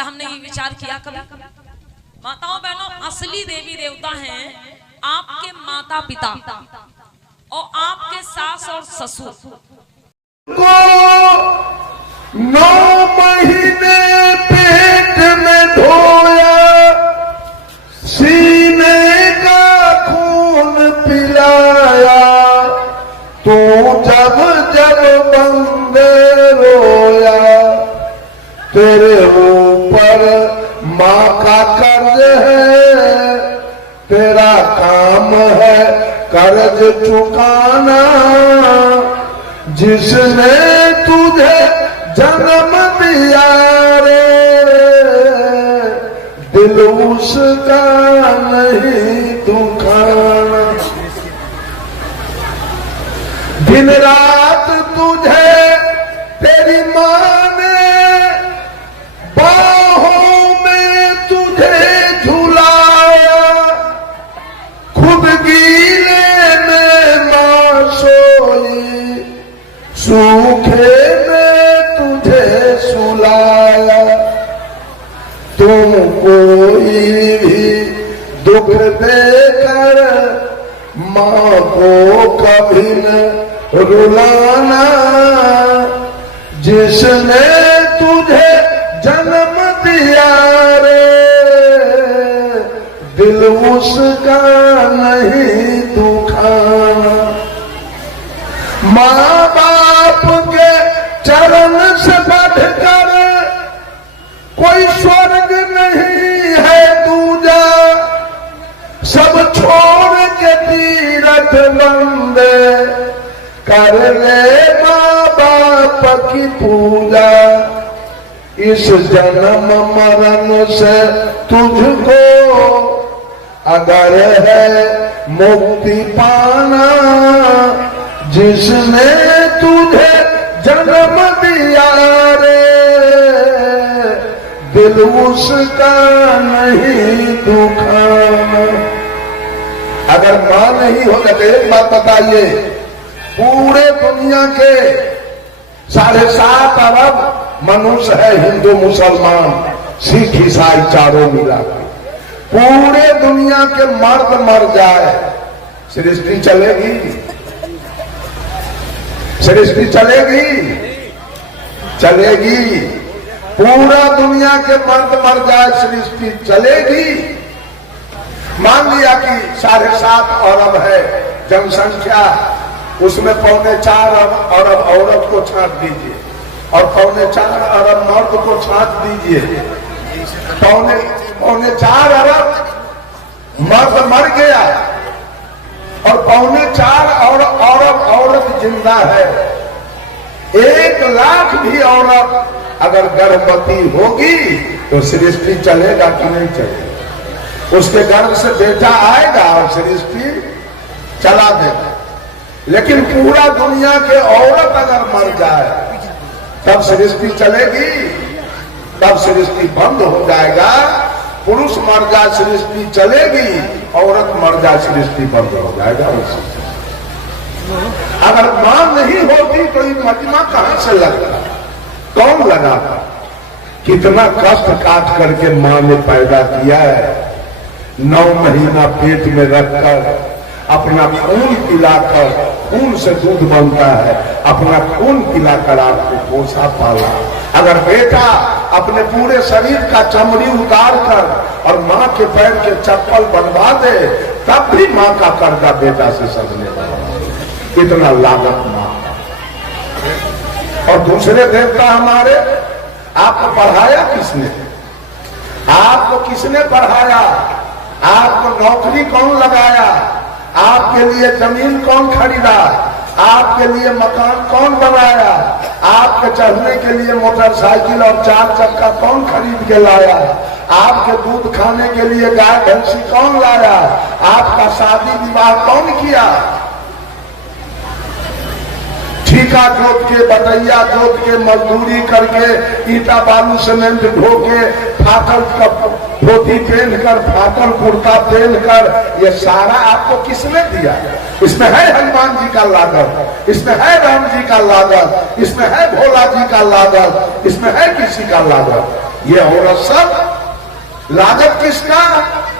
क्या हमने ये विचार किया कभी? माताओं बहनों, असली देवी देवता हैं आपके माता पिता और आपके सास और ससुर। को 9 महीने पेट में ढोया, सीने का खून पिलाया, तू जब जब बंदे रोया, तेरे ऊपर माँ का कर्ज है, तेरा काम है कर्ज चुकाना। जिसने तुझे जन्म दिया रे, दिल उसका नहीं दुखाना। दिन रात तुझे तेरी माँ ने बाहों में तुझे झुलाया, खुद गीले में माँ सोई, सूखे में तुझे सुलाया। तुम कोई भी दुख देकर माँ को कभी न रुलाना। जिसने तुझे जन्म दिया रे, दिल उसका नहीं दुखाना। माँ बाप के चरण से बढ़कर कोई स्वर्ग नहीं है दूजा, सब छोड़ के तीरथ बंदे कर ले माँ बाप की पूजा। इस जन्म मरण से तुझको अगर है मुक्ति पाना, जिसने तुझे जन्म दिया रे, दिल उसका नहीं दुखाना। अगर मां नहीं होगा तो एक बात बताइए, पूरे दुनिया के 7.5 अरब मनुष्य है, हिंदू मुसलमान सिख ईसाई चारों मिला, पूरे दुनिया के मर्द मर जाए, सृष्टि चलेगी? सृष्टि चलेगी? चलेगी। पूरा दुनिया के मर्द मर जाए, सृष्टि चलेगी? मान लिया कि 7.5 अरब है जनसंख्या, उसमें 4.25 अरब औरत को छांट दीजिए और 4.25 अरब मर्द को छांट दीजिए। 4.25 अरब मर्द मर गया और 4.25 अरब औरत जिंदा है। 1 लाख भी औरत अगर गर्भवती होगी तो सृष्टि चलेगा कि नहीं चलेगा? उसके गर्भ से बेटा आएगा और सृष्टि चला देगा। लेकिन पूरा दुनिया के औरत अगर मर जाए तब सृष्टि चलेगी? तब सृष्टि बंद हो जाएगा। पुरुष मर जाए सृष्टि चलेगी, औरत मर जाए सृष्टि बंद हो जाएगा। अगर मां नहीं होती तो ये मजमा कहां से लगता? कौन लगाता? कितना कष्ट काट करके मां ने पैदा किया है। 9 महीना पेट में रखकर अपना खून पिलाकर, खून से दूध बनता है, अपना खून पिलाकर आपको पोसा पाला। अगर बेटा अपने पूरे शरीर का चमड़ी उतार कर और माँ के पैर के चप्पल बनवा दे, तब भी माँ का कर्जा बेटा से सजने लगा। कितना लागत माँ। और दूसरे देवता हमारे, आपको पढ़ाया किसने? आपको किसने पढ़ाया? आपको नौकरी कौन लगाया? आपके लिए जमीन कौन खरीदा? आपके लिए मकान कौन बनाया? आपके चढ़ने के लिए मोटरसाइकिल और 4 चक्का कौन खरीद के लाया? आपके दूध खाने के लिए गाय भैंसी कौन लाया? आपका शादी विवाह कौन किया? ठीका जोत के, बटैया जोत के, मजदूरी करके, ईटा बालू सीमेंट ढो के, फाटल धोती पहनकर, फाटल कुर्ता पहनकर, ये सारा आपको किसने दिया? इसमें है हनुमान जी का लागत, इसमें है राम जी का लागत, इसमें है भोला जी का लागत, इसमें है किसी का लागत? ये औरत सब लागत किसका?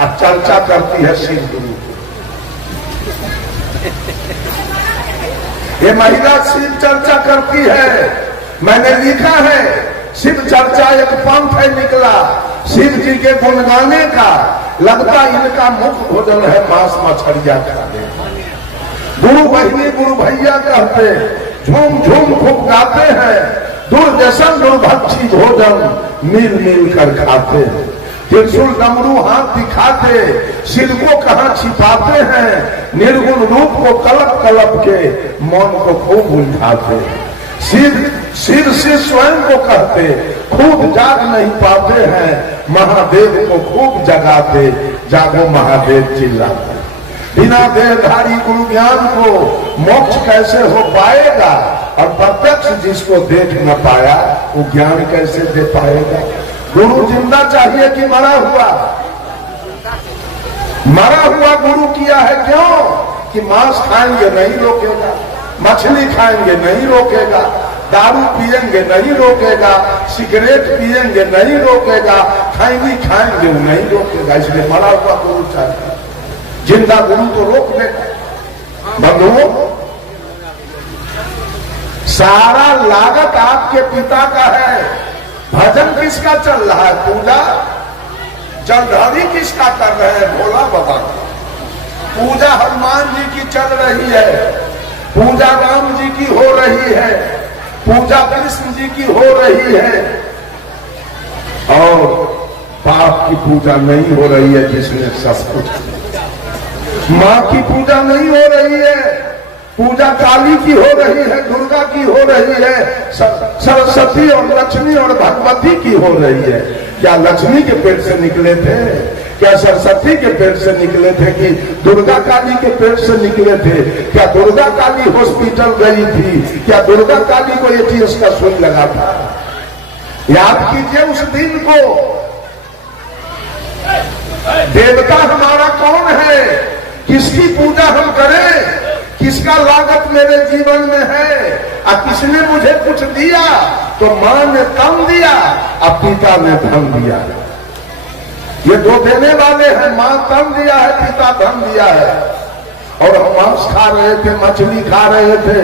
अब चर्चा करती है शिव गुरु की। ये महिला शिव चर्चा करती है। मैंने लिखा है शिव चर्चा एक पंथ है निकला शिव जी के गुण गाने का। लगता इनका मुख्य भोजन है मांस मछलियां खाने। गुरु बहिनी गुरु भैया कहते, झूम झूम खूब गाते हैं। दुर्दशन दुर्भक्षी भोजन मिल मिल कर खाते हैं। त्रिशूल डमरू हाथ दिखाते, सिर को कहाँ छिपाते हैं। निर्गुण रूप को कलप कलप के मौन को खूब उलझाते। सिर से स्वयं को कहते, खुद जाग नहीं पाते हैं। महादेव को खूब जगाते, जागो महादेव चिल्लाते। बिना देहधारी गुरु ज्ञान को मोक्ष कैसे हो पाएगा? और प्रत्यक्ष जिसको देख न पाया वो ज्ञान कैसे दे पाएगा? गुरु जिंदा चाहिए कि मरा हुआ? मरा हुआ गुरु किया है। क्यों? कि मांस खाएंगे नहीं रोकेगा, मछली खाएंगे नहीं रोकेगा, दारू पिएंगे नहीं रोकेगा, सिगरेट पिएंगे नहीं रोकेगा, खैनी खाएंगे नहीं रोकेगा। इसलिए मरा हुआ गुरु चाहिए। जिंदा गुरु तो रोक देगा। बंधुओं, सारा लागत आपके पिता का है। भजन किसका चल रहा है? पूजा जलधारी किसका कर रहे हैं? भोला बाबा का। पूजा हनुमान जी की चल रही है, पूजा राम जी की हो रही है, पूजा कृष्ण जी की हो रही है। और बाप की पूजा नहीं हो रही है जिसने सब कुछ। माँ की पूजा नहीं हो रही है, पूजा काली की हो रही है, दुर्गा की हो रही है, सरस्वती और लक्ष्मी और भगवती की हो रही है। क्या लक्ष्मी के पेट से निकले थे? क्या सरस्वती के पेट से निकले थे? कि दुर्गा काली के पेट से निकले थे? क्या दुर्गा काली हॉस्पिटल गई थी? क्या दुर्गा काली को एटीएस का सुई लगा था? याद कीजिए उस दिन को। देवता हमारा कौन है? किसकी पूजा हम करें? किसका लागत मेरे जीवन में है? और किसने मुझे कुछ दिया? तो मां ने तन दिया और पिता ने धन दिया। ये दो देने वाले हैं। मां तन दिया है, पिता धन दिया है। और हम मांस खा रहे थे, मछली खा रहे थे,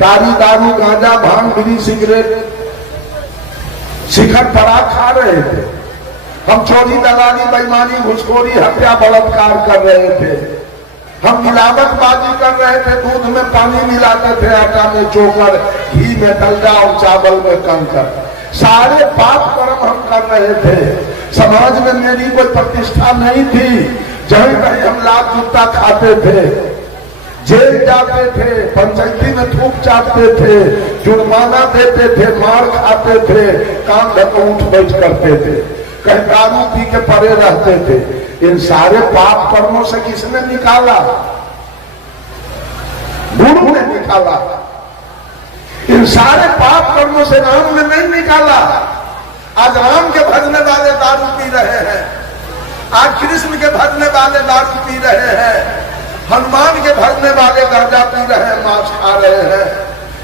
तारी दारू गांजा भांग बीड़ी सिगरेट शिखर पराग खा रहे थे। हम चोरी दलाली बेईमानी घुसखोरी हत्या बलात्कार कर रहे थे। हम मिलावटबाजी कर रहे थे। दूध में पानी मिलाते थे, आटा में चोकर, घी में डलडा और चावल में कंकर। सारे पाप कर्म हम कर रहे थे। समाज में मेरी कोई प्रतिष्ठा नहीं थी। जहीं कहीं हम लात जूता खाते थे, जेल जाते थे, पंचायती में थूक चाटते थे, जुर्माना देते थे, मार खाते थे, काम धक्का उठ बैठ करते थे, कहीं दारू पी के पड़े रहते थे। इन सारे पाप कर्मों से किसने निकाला? गुरु ने निकाला। इन सारे पाप कर्मों से राम ने नहीं निकाला। आज राम के भजने वाले दारू पी रहे हैं, आज कृष्ण के भजने वाले दारू पी रहे हैं, हनुमान के भजने वाले गांजा पी रहे हैं, मांस खा रहे हैं।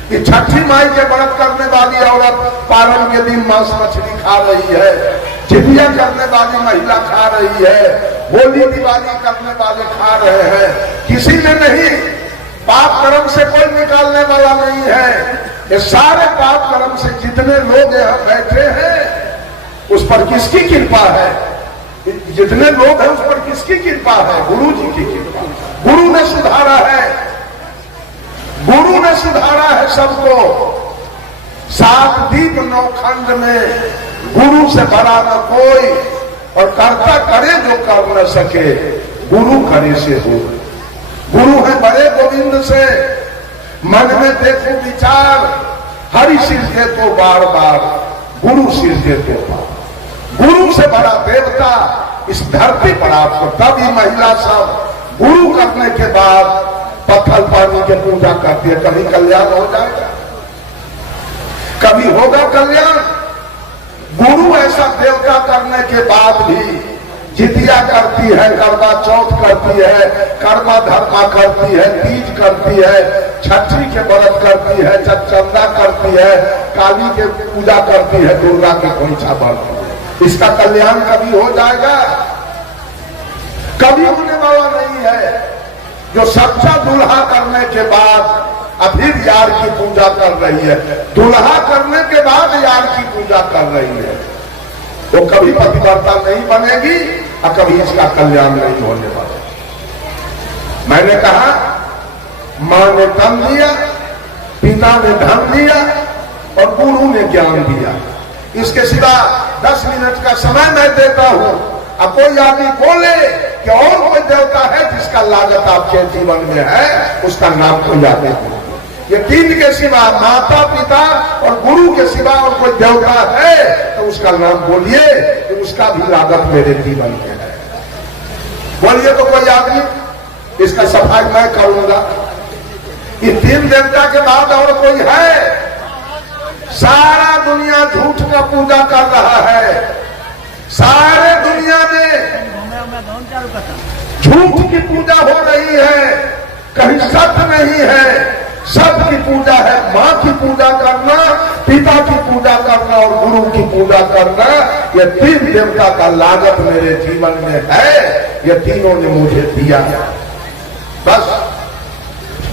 कि छठी माई के व्रत करने वाली औरत पारण के दिन मांस मछली खा रही है, जितिया करने वाली महिला खा रही है, होली दिवाली करने वाले खा रहे हैं। किसी ने नहीं, पाप कर्म से कोई निकालने वाला नहीं है। ये सारे पाप कर्म से जितने लोग यहाँ बैठे हैं उस पर किसकी कृपा है? जितने लोग हैं उस पर किसकी कृपा है? गुरु जी की कृपा। गुरु ने सुधारा है, गुरु ने सुधारा है सबको। 7 दीप 9 खंड में गुरु से बड़ा न कोई, और कर्ता करे जो कर न सके, गुरु करे से हो। गुरु है बड़े गोविंद से, मन में देखो विचार, हरि सिर दे तो बार बार, गुरु सिर दे तो बार। गुरु से बड़ा देवता इस धरती पर आपको। तब ये महिला सब गुरु करने के बाद पत्थर पानी के पूजा करती है। कभी कल्याण हो जाएगा, कभी होगा कल्याण। गुरु ऐसा देवता करने के बाद भी जितिया करती है, करवा चौथ करती है, कर्मा धर्मा करती है, तीज करती है, छठी के व्रत करती है, चंदा करती है, काली के पूजा करती है, दुर्गा के खोइछा भरती है। इसका कल्याण कभी हो जाएगा? कभी होने वाला नहीं है। जो सच्चा दूल्हा करने के बाद अभी यार की पूजा कर रही है, दूल्हा करने के बाद यार की पूजा कर रही है, वो कभी पतिव्रता नहीं बनेगी और कभी इसका कल्याण नहीं होने वाला। मैंने कहा, मां ने तन दिया, पिता ने धन दिया और गुरु ने ज्ञान दिया। इसके सिवा 10 मिनट का समय मैं देता हूं। अब कोई आदमी बोले कि और कोई देवता है जिसका लागत आपके जीवन में है, उसका नाम कोई आदमी नहीं। ये 3 के सिवा, माता पिता और गुरु के सिवा और कोई देवता है तो उसका नाम बोलिए कि उसका भी लागत मेरे जीवन में है। बोलिए तो कोई आदमी, इसका सफाई मैं करूंगा। ये 3 देवता के बाद और कोई है? सारा दुनिया झूठ का पूजा कर रहा है। सारे दुनिया में झूठ की पूजा हो रही है, कहीं सत्य नहीं है। सत्य की पूजा है मां की पूजा करना, पिता की पूजा करना और गुरु की पूजा करना। ये 3 देवता का लागत मेरे जीवन में है, ये तीनों ने मुझे दिया। बस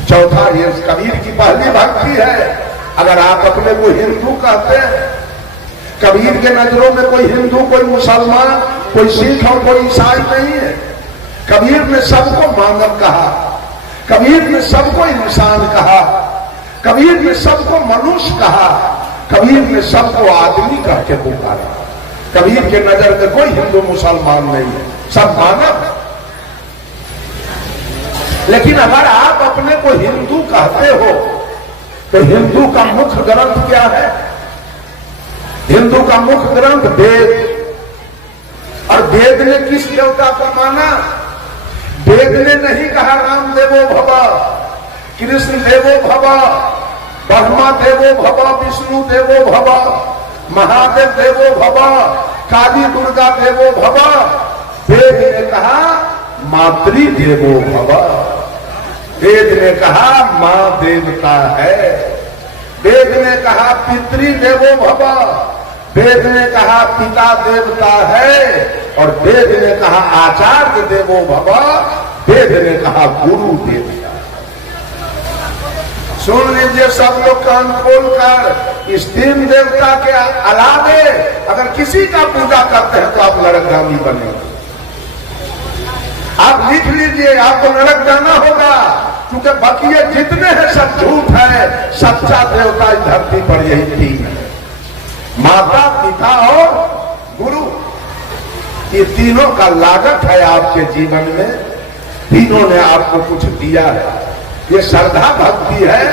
चौथा ये कबीर की पहली भक्ति है। अगर आप अपने को हिंदू कहते हैं, कबीर के नजरों में कोई हिंदू, कोई मुसलमान, कोई सिख और कोई ईसाई नहीं है। कबीर ने सबको मानव कहा, कबीर ने सबको इंसान कहा, कबीर ने सबको मनुष्य कहा, कबीर ने सबको आदमी कह के पुकारा। कबीर के नजर में कोई हिंदू मुसलमान नहीं है, सब मानव। लेकिन अगर आप अपने को हिंदू कहते हो तो हिंदू का मुख्य ग्रंथ क्या है? हिंदू का मुख्य ग्रंथ वेद। और वेद ने किस देवता को माना? वेद ने नहीं कहा राम देवो भव, कृष्ण देवो भव, ब्रह्मा देवो भव, विष्णु देवो भव, महादेव देवो भव, काली दुर्गा देवो भव। वेद ने कहा मातृ देवो भव। वेद ने कहा मां देवता है। वेद ने कहा पितृ देवो भव। वेद ने कहा पिता देवता है। और वेद ने कहा आचार्य देवो भव। वेद ने कहा गुरु देवता। सुन लीजिए सब लोग कान खोलकर, इस 3 देवता के अलावे अगर किसी का पूजा करते हैं तो आप नरकगामी बनेंगे। आप लिख लीजिए, आपको नरक जाना होगा, क्योंकि बकिए जितने हैं सब झूठ है। सच्चा देवता इस धरती पर यही 3 है, माता पिता और गुरु। ये तीनों का लागत है आपके जीवन में। तीनों ने आपको कुछ दिया है। ये श्रद्धा भक्ति है।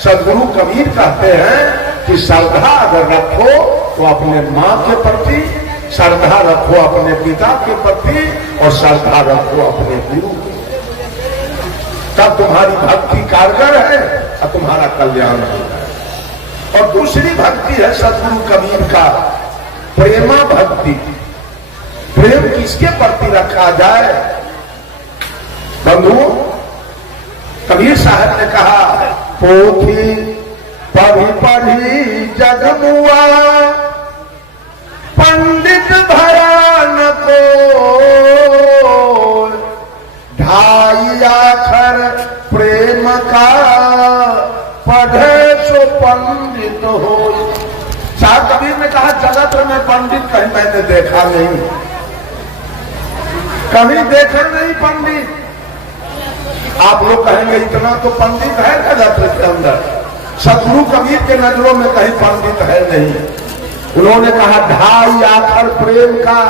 सदगुरु कबीर कहते हैं कि श्रद्धा अगर रखो तो अपने मां के प्रति, श्रद्धा रखो अपने पिता के प्रति और श्रद्धा रखो अपने गुरु के, तब तुम्हारी भक्ति कारगर है और तुम्हारा कल्याण होगा। और दूसरी भक्ति है सदगुरु कबीर का प्रेमा भक्ति। प्रेम किसके प्रति रखा जाए? बंधुओं, कबीर साहब ने कहा, पोथी पढ़ी पढ़ी जगमुआ, पंडित भयान को, ढाई आखर प्रेम का, पढ़े सो पंडित हो। साहब कबीर ने कहा, जगत में पंडित कहीं मैंने देखा नहीं, कभी देखा नहीं पंडित। आप लोग कहेंगे इतना तो पंडित है जगत के अंदर। सदगुरु कबीर के नजरों में कहीं पंडित है नहीं। उन्होंने कहा, ढाई आखर प्रेम का,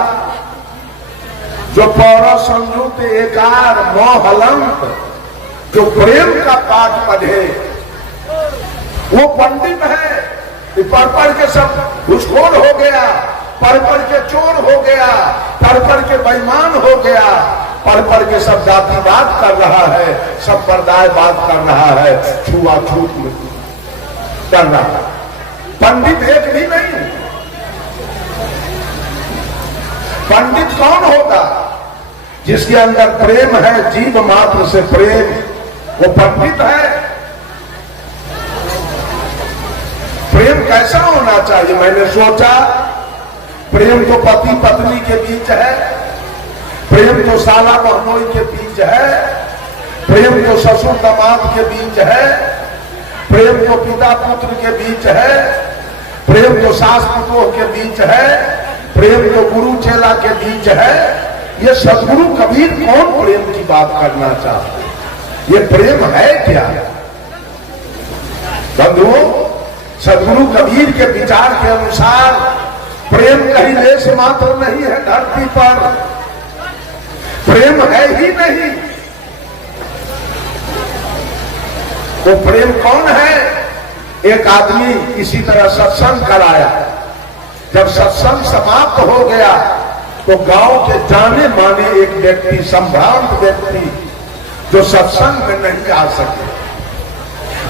जो पौरा संयुक्त एकार मोहलंत, जो प्रेम का पाठ पढ़े वो पंडित है। पढ़ के सब घुसखोर हो गया, पढ़ के चोर हो गया, पढ़ के बेईमान हो गया, पढ़ के सब जातिवाद कर रहा है, संप्रदायवाद कर रहा है, छुआछूत कर रहा है। पंडित एक भी नहीं। पंडित कौन होगा? जिसके अंदर प्रेम है, जीव मात्र से प्रेम, वो पंडित है। प्रेम कैसा होना चाहिए? मैंने सोचा प्रेम तो पति पत्नी के बीच है, प्रेम तो साला बहनोई के बीच है, प्रेम तो ससुर दामाद के बीच है, प्रेम तो पिता पुत्र के बीच है, प्रेम तो सास पुतोह के बीच है, प्रेम तो गुरु चेला के बीच है। ये सदगुरु कबीर कौन प्रेम की बात करना चाहते? ये प्रेम है क्या? बंधुओं, सदगुरु कबीर के विचार के अनुसार प्रेम कहीं लेश मात्र नहीं है धरती पर, प्रेम है ही नहीं। वो प्रेम कौन है? एक आदमी इसी तरह सत्संग कराया, जब सत्संग समाप्त हो गया तो गांव के जाने माने एक व्यक्ति, संभ्रांत व्यक्ति जो सत्संग में नहीं आ सके,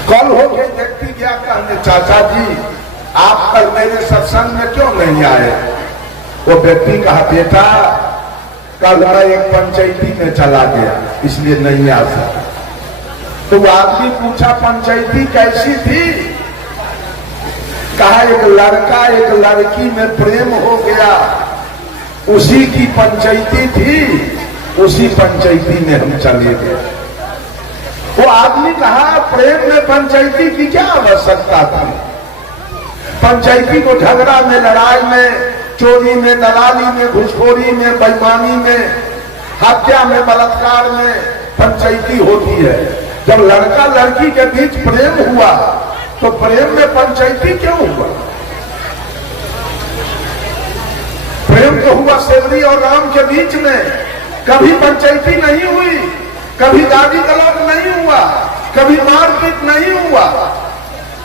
कल हो के व्यक्ति क्या कहने, चाचा जी आप कल मेरे सत्संग में क्यों नहीं आए? वो व्यक्ति कहा, बेटा कल मैं एक पंचायती में चला गया इसलिए नहीं आ सका। तो वो आदमी पूछा, पंचायती कैसी थी? कहा, एक लड़का एक लड़की में प्रेम हो गया, उसी की पंचायती थी, उसी पंचायती में हम चले गए। वो आदमी कहा, प्रेम में पंचायती की क्या आवश्यकता थी? पंचायती को झगड़ा में, लड़ाई में, चोरी में, दलाली में, घुसखोरी में, बेईमानी में, हत्या में, बलात्कार में पंचायती होती है। जब लड़का लड़की के बीच प्रेम हुआ तो प्रेम में पंचायती क्यों हुआ? प्रेम तो हुआ सेवरी और राम के बीच में, कभी पंचायती नहीं हुई, कभी गाली गलौज नहीं हुआ, कभी मारपीट नहीं हुआ,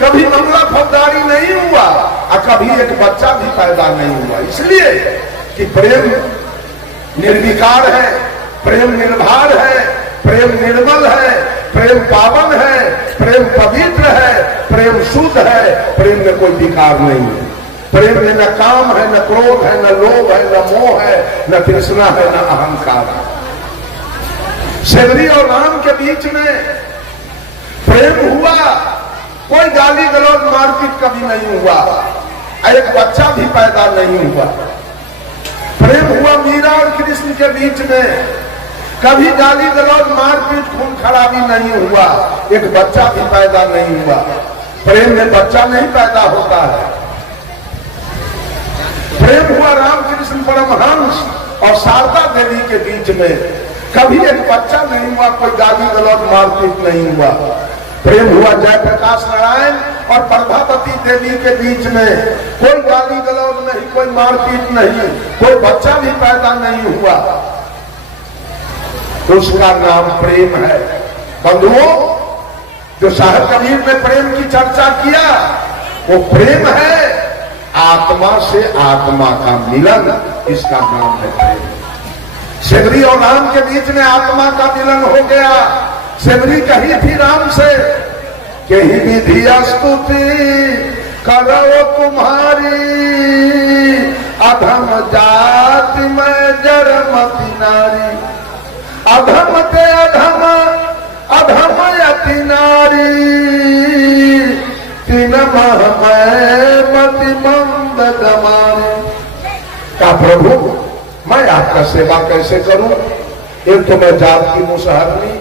कभी मामला फौजदारी नहीं हुआ, और कभी एक बच्चा भी पैदा नहीं हुआ। इसलिए कि प्रेम निर्विकार है, प्रेम निर्भर है, प्रेम निर्मल है, प्रेम पावन है, प्रेम पवित्र है, प्रेम शुद्ध है, प्रेम में कोई विकार नहीं है। प्रेम में न काम है, न क्रोध है, न लोभ है, न मोह है, न तृष्णा है, न अहंकार है। सेवरी और राम के बीच में प्रेम हुआ, कोई गाली गलौज मारपीट कभी नहीं हुआ, एक बच्चा भी पैदा नहीं हुआ। प्रेम हुआ मीरा और कृष्ण के बीच में, कभी गाली गलौज मारपीट खून खराबी नहीं हुआ, एक बच्चा भी पैदा नहीं हुआ। प्रेम में बच्चा नहीं पैदा होता है। प्रेम हुआ रामकृष्ण परमहंस और शारदा देवी के बीच में, कभी एक बच्चा नहीं हुआ, कोई गाली गलौज मारपीट नहीं हुआ। प्रेम हुआ जयप्रकाश नारायण और प्रभावती देवी के बीच में, कोई गाली गलौज नहीं, कोई मारपीट नहीं, कोई बच्चा भी पैदा नहीं हुआ। उसका नाम प्रेम है। बंधुओं, जो साहब कबीर ने प्रेम की चर्चा किया वो प्रेम है, आत्मा से आत्मा का मिलन, इसका नाम है प्रेम। सेवरी और राम के बीच में आत्मा का मिलन हो गया। सेवरी कही थी राम से, कही विधि स्तुति करो तुम्हारी, अधम जाति में जरमति नारी, अधम ते अधम अधम यति नारी, तीन मह में मति मंद गमारी। का प्रभु मैं आपका सेवा कैसे करूं? एक तो मैं जात की मुसहरनी,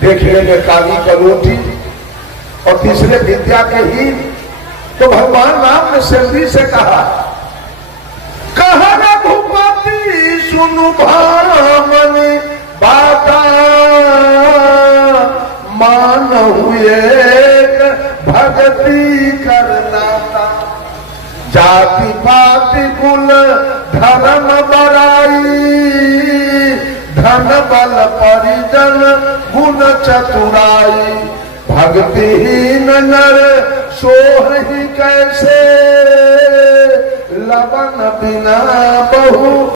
देखने में काली कलोटी, और तीसरे विद्या के हीन। तो भगवान राम ने सेवरी से कहा, कहा रघुपति सुनु भामनि बाता, मान हुए भगति करनाता, जाति पाति कुल धर्म बराई, धन बल परिजन गुण चतुराई, भक्तिहीन नर सोहि कैसे, लवन बिना बहु